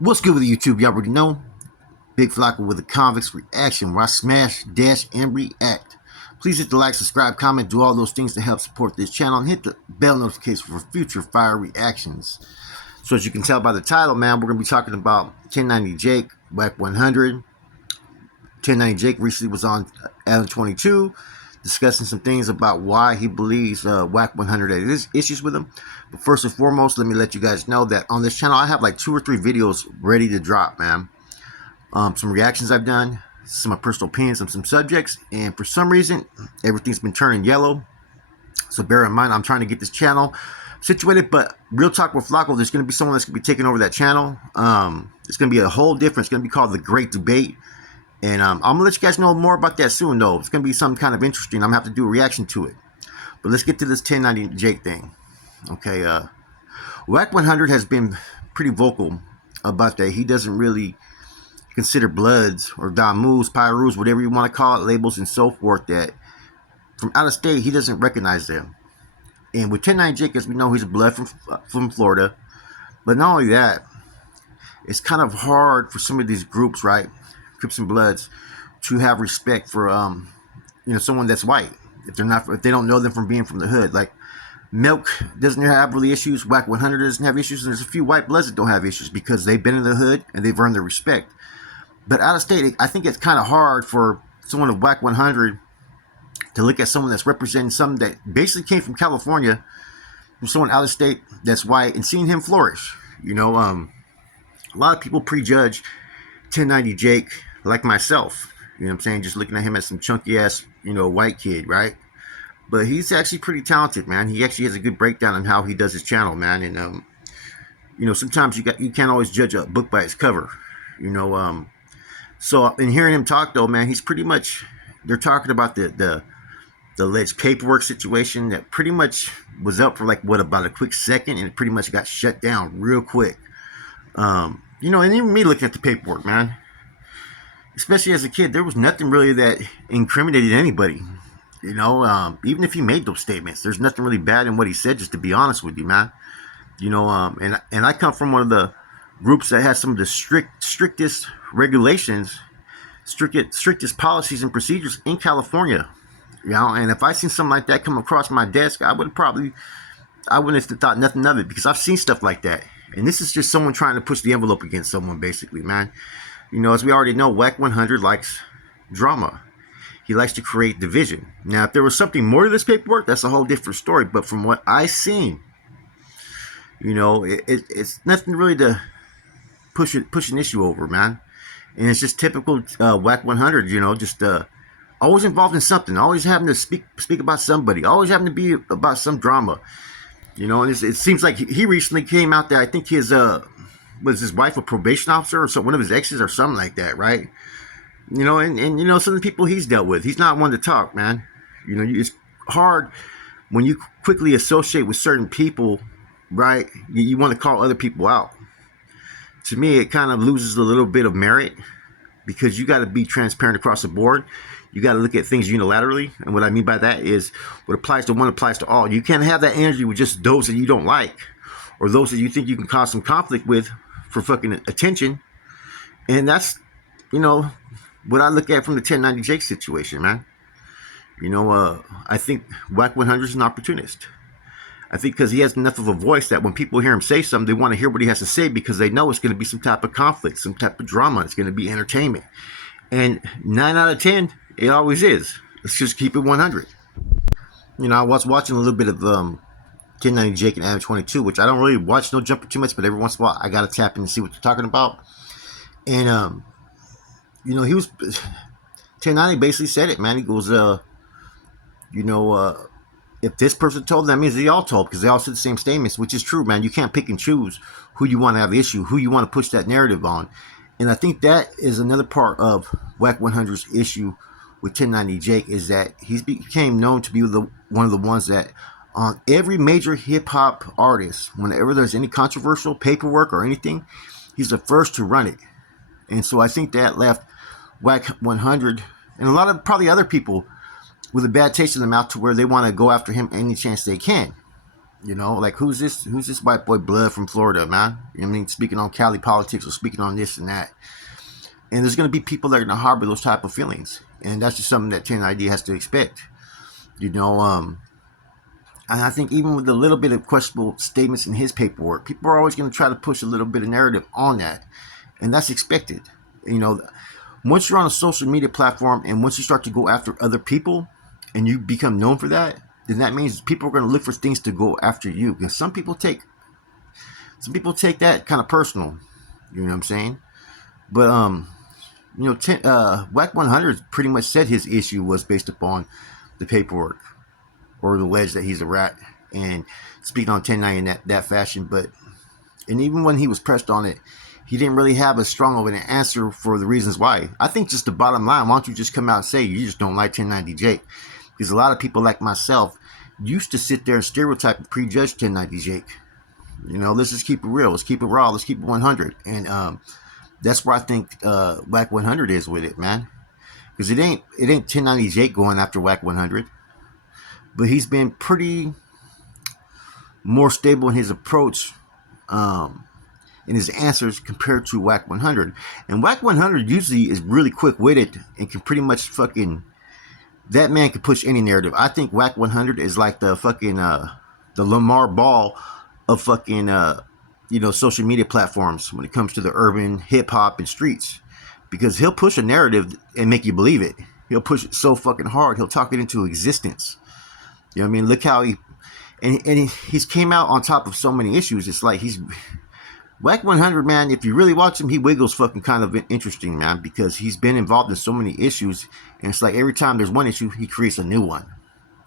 What's good with YouTube? You already know. Big Flocka with a convicts reaction where I smash, dash, and react. Please hit the like, subscribe, comment, do all those things to help support this channel, and hit the bell notification for future fire reactions. So as you can tell by the title, man, we're going to be talking about 1090 Jake, Wacc 100. 1090 Jake recently was on Adam 22, discussing some things about why he believes Wacc 100 had issues with him. But first and foremost, let me let you guys know that on this channel, I have like 2 or 3 videos ready to drop, man. Some reactions I've done, some of my personal opinions on some subjects, and for some reason, everything's been turning yellow. So bear in mind, I'm trying to get this channel situated, but Real Talk with Flocka, there's going to be someone that's going to be taking over that channel. It's going to be a whole different, it's going to be called The Great Debate. And I'm going to let you guys know more about that soon, though. It's going to be something kind of interesting. I'm going to have to do a reaction to it. But let's get to this 1090 Jake thing. Okay, Wacc 100 has been pretty vocal about that. He doesn't really consider Bloods or Damus, Pyrus, whatever you want to call it, labels and so forth, that from out of state, he doesn't recognize them. And with 1090 Jake, as we know, he's a Blood from Florida. But not only that, it's kind of hard for some of these groups, right, Crips and Bloods, to have respect for someone that's white if they don't know them from being from the hood. Like Milk doesn't have really issues, Wacc 100 doesn't have issues, and there's a few white Bloods that don't have issues because they've been in the hood and they've earned their respect. But out of state, I think it's kind of hard for someone of Wacc 100 to look at someone that's representing something that basically came from California, from someone out of state that's white, and seeing him flourish. A lot of people prejudge 1090 Jake, like myself. You know what I'm saying? Just looking at him as some chunky ass, white kid, right? But he's actually pretty talented, man. He actually has a good breakdown on how he does his channel, man. And sometimes you can't always judge a book by its cover. So in hearing him talk, though, man, he's pretty much, they're talking about the alleged paperwork situation that pretty much was up for about a quick second, and it pretty much got shut down real quick. And even me looking at the paperwork, man, especially as a kid, there was nothing really that incriminated anybody. Even if he made those statements, there's nothing really bad in what he said, just to be honest with you, man. And I come from one of the groups that has some of the strictest regulations, strictest policies and procedures in California. And if I seen something like that come across my desk, I wouldn't have thought nothing of it, because I've seen stuff like that. And this is just someone trying to push the envelope against someone, basically, man. As we already know, Wacc 100 likes drama. He likes to create division. Now, if there was something more to this paperwork, that's a whole different story. But from what I've seen, it's nothing really to push an issue over, man. And it's just typical Wacc 100, just always involved in something, always having to speak about somebody, always having to be about some drama. And it seems like he recently came out that I think was his wife a probation officer or one of his exes or something like that, right? And some of the people he's dealt with, he's not one to talk, man. It's hard when you quickly associate with certain people, right? You want to call other people out. To me, it kind of loses a little bit of merit, because you got to be transparent across the board. You got to look at things unilaterally. And what I mean by that is what applies to one applies to all. You can't have that energy with just those that you don't like, or those that you think you can cause some conflict with for fucking attention. And that's, what I look at from the 1090 Jake situation, man. I think Wacc 100 is an opportunist. I think because he has enough of a voice that when people hear him say something, they want to hear what he has to say, because they know it's going to be some type of conflict, some type of drama. It's going to be entertainment. And 9 out of 10, it always is. Let's just keep it 100. I was watching a little bit of 1090 Jake and Adam 22, which I don't really watch no jumper too much, but every once in a while I got to tap in and see what they're talking about. And, he was, 1090 basically said it, man. He goes, if this person told, that means they all told, because they all said the same statements, which is true, man. You can't pick and choose who you want to have an issue, who you want to push that narrative on. And I think that is another part of Wacc 100's issue with 1090 Jake, is that he became known to be one of the ones that on every major hip-hop artist, whenever there's any controversial paperwork or anything, he's the first to run it. And so I think that left Wacc 100 and a lot of probably other people with a bad taste in their mouth, to where they want to go after him any chance they can. You know, like who's this white boy blood from Florida, man? You know what I mean? Speaking on Cali politics or speaking on this and that. And there's going to be people that are going to harbor those type of feelings. And that's just something that 1090 has to expect. You know, and I think even with a little bit of questionable statements in his paperwork, people are always going to try to push a little bit of narrative on that. And that's expected. You know, once you're on a social media platform and once you start to go after other people and you become known for that, then that means people are going to look for things to go after you. Because some people take that kind of personal. You know what I'm saying? But you know, Wacc 100 pretty much said his issue was based upon the paperwork or the ledge that he's a rat, and speaking on 1090 in that fashion. But and even when he was pressed on it, he didn't really have as strong of an answer for the reasons why. I think just the bottom line, why don't you just come out and say you just don't like 1090 Jake? Because a lot of people like myself used to sit there and stereotype and prejudge 1090 Jake. You know, let's just keep it real. Let's keep it raw. Let's keep it 100. And that's where I think Wacc 100 is with it, man. Because it ain't 1090 Jake going after Wacc 100. But he's been pretty more stable in his approach in his answers compared to Wacc 100. And Wacc 100 usually is really quick-witted and can pretty much fucking... That man can push any narrative. I think Wacc 100 is like the fucking... the Lamar Ball of fucking... you know, social media platforms when it comes to the urban hip-hop and streets. Because he'll push a narrative and make you believe it. He'll push it so fucking hard. He'll talk it into existence. You know what I mean? Look how he... And he's came out on top of so many issues. It's like he's... Wacc 100, man, if you really watch him, he wiggles fucking kind of interesting, man, because he's been involved in so many issues, and it's like every time there's one issue, he creates a new one.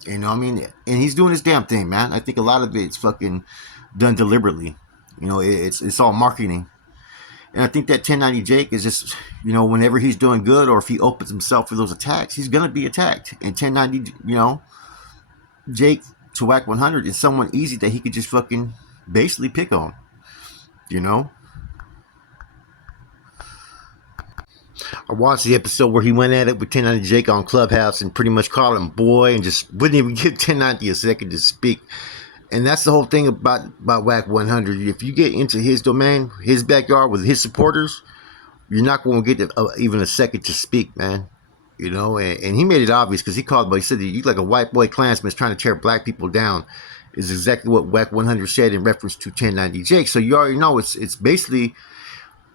You know what I mean? And he's doing his damn thing, man. I think a lot of it's fucking done deliberately. You know, it's all marketing. And I think that 1090 Jake is just, you know, whenever he's doing good or if he opens himself for those attacks, he's going to be attacked. And 1090, you know, Jake to Wacc 100 is someone easy that he could just fucking basically pick on. You know, I watched the episode where he went at it with 1090 Jake on Clubhouse and pretty much called him boy and just wouldn't even give 1090 a second to speak. And that's the whole thing about Wacc 100. If you get into his domain, his backyard with his supporters, you're not going to get even a second to speak, man. You know, and he made it obvious because he called, but he said you like a white boy Klansman trying to tear black people down. Is exactly what Wacc 100 said in reference to 1090 Jake. So you already know it's basically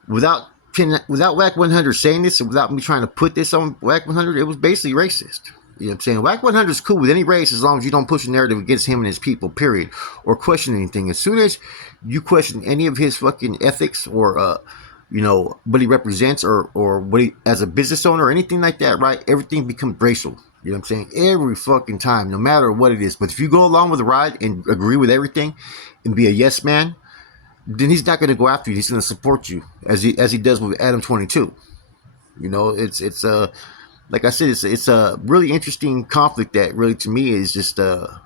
without Wacc 100 saying this and without me trying to put this on Wacc 100, it was basically racist. You know what I'm saying? Wacc 100 is cool with any race as long as you don't push a narrative against him and his people, period, or question anything. As soon as you question any of his fucking ethics or you know, what he represents or what he as a business owner or anything like that, right? Everything becomes racial. You know what I'm saying? Every fucking time, no matter what it is. But if you go along with the ride and agree with everything and be a yes man, then he's not going to go after you. He's going to support you as he does with Adam 22. You know, it's like I said, it's a really interesting conflict that really to me is just to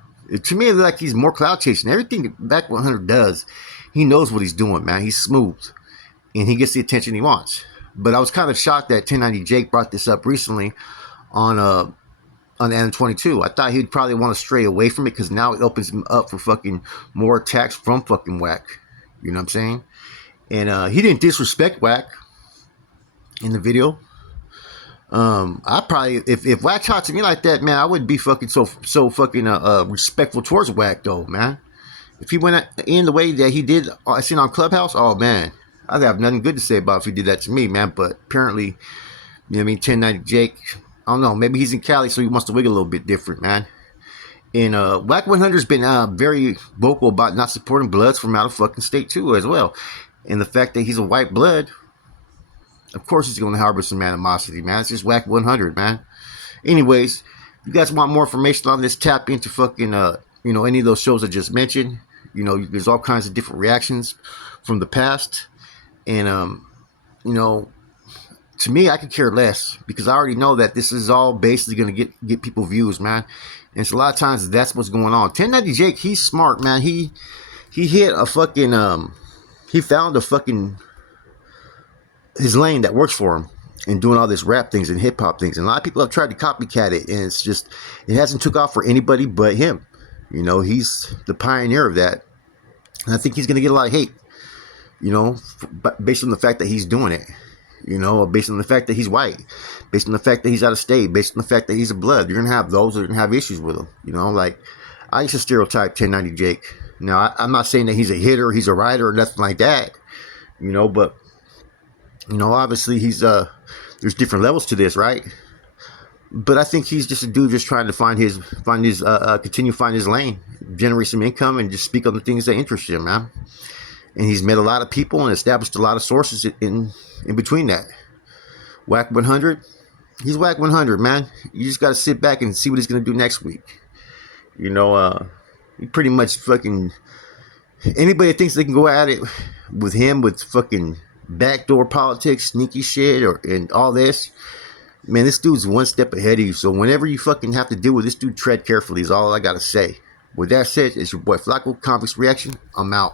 me like he's more cloud chasing. Everything Wacc 100 does, he knows what he's doing, man. He's smooth and he gets the attention he wants. But I was kind of shocked that 1090 Jake brought this up recently on Adam 22. I thought he'd probably want to stray away from it because now it opens him up for fucking more attacks from fucking Wacc. You know what I'm saying? And he didn't disrespect Wacc in the video. I probably if Wacc talked to me like that, man, I wouldn't be fucking so fucking respectful towards Wacc though, man. If he went in the way that he did, I seen on Clubhouse, oh man, I'd have nothing good to say about if he did that to me, man. But apparently, you know what I mean, 1090 Jake, I don't know, maybe he's in Cali, so he wants to wiggle a little bit different, man. And Wacc 100's been very vocal about not supporting Bloods from out of fucking state too, as well. And the fact that he's a white blood, of course he's going to harbor some animosity, man. It's just Wacc 100, man. Anyways, if you guys want more information on this, tap into fucking, you know, any of those shows I just mentioned. You know, there's all kinds of different reactions from the past. And, you know, to me, I could care less because I already know that this is all basically going to get people views, man. And it's a lot of times that's what's going on. 1090 Jake, he's smart, man. He hit a fucking, he found a fucking, his lane that works for him and doing all this rap things and hip hop things. And a lot of people have tried to copycat it. And it's just, it hasn't took off for anybody but him. You know, he's the pioneer of that. And I think he's going to get a lot of hate, you know, based on the fact that he's doing it. You know, based on the fact that he's white, based on the fact that he's out of state, based on the fact that he's a blood. You're going to have those that are going to have issues with him. You know, like, I used to stereotype 1090 Jake. Now, I'm not saying that he's a hitter, he's a writer, or nothing like that. You know, but, you know, obviously there's different levels to this, right? But I think he's just a dude just trying to continue to find his lane, generate some income, and just speak on the things that interest him, man. And he's met a lot of people and established a lot of sources in between that. Wacc 100, he's Wacc 100, man. You just got to sit back and see what he's going to do next week. You know, he pretty much fucking, anybody that thinks they can go at it with him with fucking backdoor politics, sneaky shit, and all this, man, this dude's one step ahead of you. So whenever you fucking have to deal with this dude, tread carefully is all I got to say. With that said, it's your boy Flacco, Convicts Reaction. I'm out.